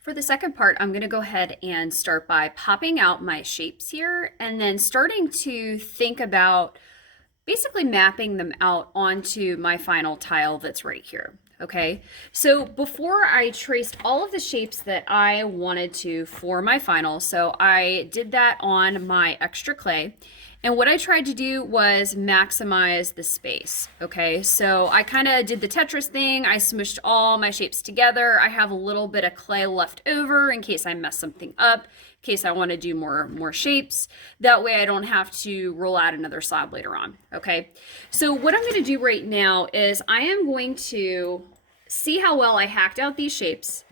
For the second part, I'm going to go ahead and start by popping out my shapes here and then starting to think about basically mapping them out onto my final tile that's right here. Okay, so before I traced all of the shapes that I wanted to for my final, so I did that on my extra clay. And what I tried to do was maximize the space. Okay, so I kind of did the Tetris thing. I smushed all my shapes together. I have a little bit of clay left over in case I mess something up, in case I want to do more shapes. That way I don't have to roll out another slab later on. Okay, so what I'm going to do right now is I am going to see how well I hacked out these shapes,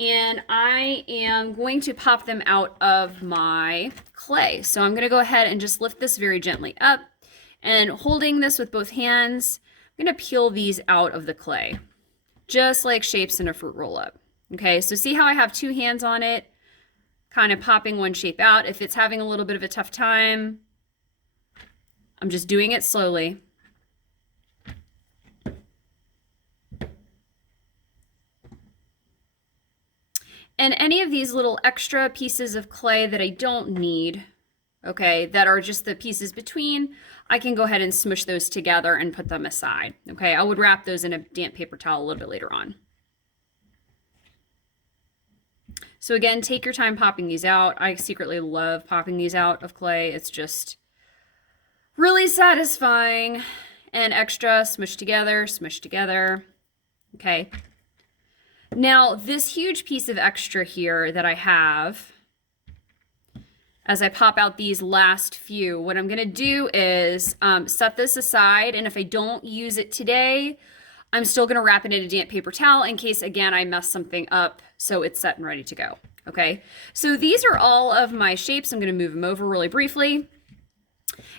and I am going to pop them out of my clay. So I'm going to go ahead and just lift this very gently up, and holding this with both hands, I'm going to peel these out of the clay, just like shapes in a fruit roll-up. Okay, so see how I have two hands on it, kind of popping one shape out. If it's having a little bit of a tough time, I'm just doing it slowly. And any of these little extra pieces of clay that I don't need, okay, that are just the pieces between, I can go ahead and smush those together and put them aside. Okay, I would wrap those in a damp paper towel a little bit later on. So again, take your time popping these out. I secretly love popping these out of clay. It's just really satisfying. And extra, smush together, smush together. Okay. Now, this huge piece of extra here that I have, as I pop out these last few, what I'm going to do is set this aside, and if I don't use it today, I'm still going to wrap it in a damp paper towel in case, again, I mess something up so it's set and ready to go. Okay, so these are all of my shapes. I'm going to move them over really briefly.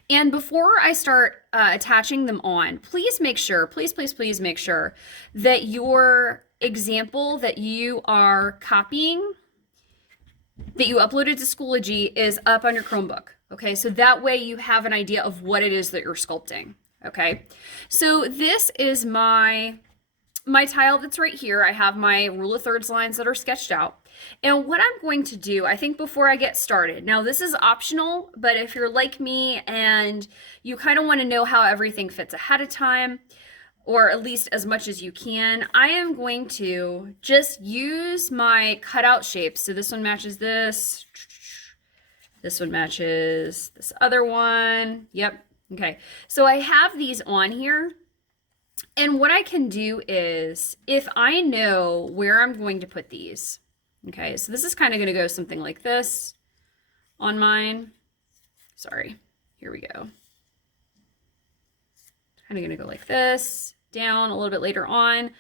And before I start attaching them on, please make sure, please make sure that your example that you are copying, that you uploaded to Schoology, is up on your Chromebook. Okay, so that way you have an idea of what it is that you're sculpting. Okay, so this is my tile that's right here. I have my rule of thirds lines that are sketched out. And what I'm going to do, I think before I get started, now this is optional, but if you're like me and you kind of want to know how everything fits ahead of time, or at least as much as you can, I am going to just use my cutout shapes. So this one matches this. This one matches this other one. Yep. Okay. So I have these on here. And what I can do is, if I know where I'm going to put these, okay, so this is kind of going to go something like this on mine. Sorry. Here we go. Kind of going to go like this, down a little bit later on.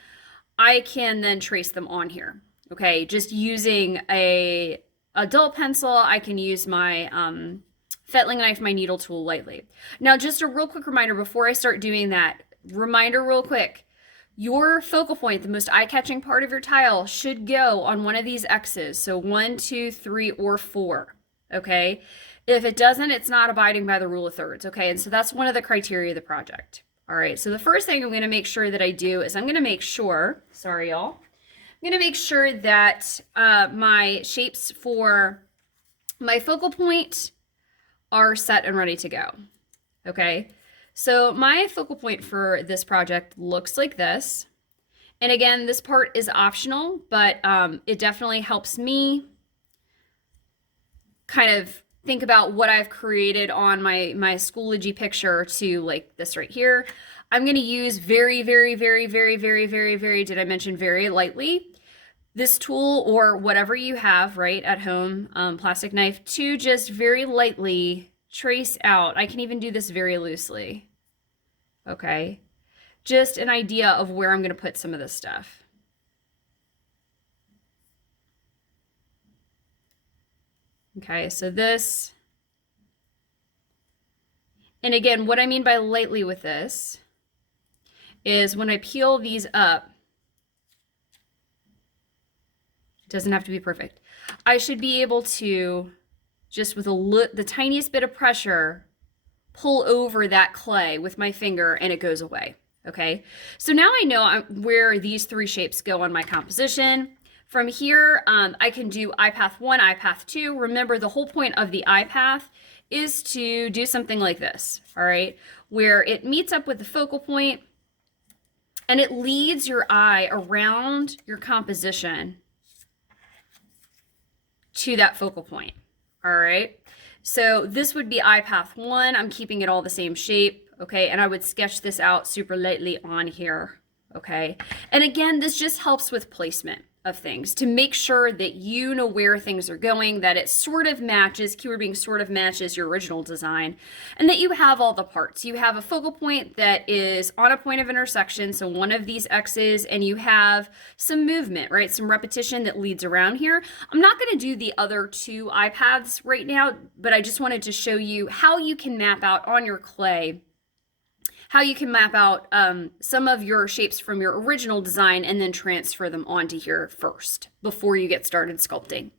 I can then trace them on here. Okay, just using a dull pencil, I can use my fettling knife, my needle tool lightly. Now, just a real quick reminder before I start doing that, reminder real quick, your focal point, the most eye-catching part of your tile, should go on one of these X's. So 1, 2, 3, or 4. Okay, if it doesn't, it's not abiding by the rule of thirds. Okay, and so that's one of the criteria of the project. All right, so the first thing I'm going to make sure that I do is I'm going to make sure, sorry y'all, I'm going to make sure that my shapes for my focal point are set and ready to go. Okay, so my focal point for this project looks like this. And again, this part is optional, but it definitely helps me kind of think about what I've created on my Schoology picture to like this right here. I'm going to use very, did I mention very lightly, this tool or whatever you have right at home, plastic knife, to just very lightly trace out. I can even do this very loosely. Okay. Just an idea of where I'm going to put some of this stuff. Okay, so this, and again, what I mean by lightly with this is when I peel these up, it doesn't have to be perfect. I should be able to, just with the tiniest bit of pressure, pull over that clay with my finger and it goes away. Okay, so now I know where these three shapes go on my composition. From here, I can do iPath 1, iPath 2. Remember, the whole point of the iPath is to do something like this, all right, where it meets up with the focal point and it leads your eye around your composition to that focal point, all right? So this would be iPath 1. I'm keeping it all the same shape, okay? And I would sketch this out super lightly on here, okay? And again, this just helps with placement of things to make sure that you know where things are going, that it sort of matches, keyword being sort of matches your original design, and that you have all the parts. You have a focal point that is on a point of intersection, so one of these X's, and you have some movement, right? Some repetition that leads around here. I'm not going to do the other two iPaths right now, but I just wanted to show you how you can map out on your clay, how you can map out some of your shapes from your original design and then transfer them onto here first before you get started sculpting.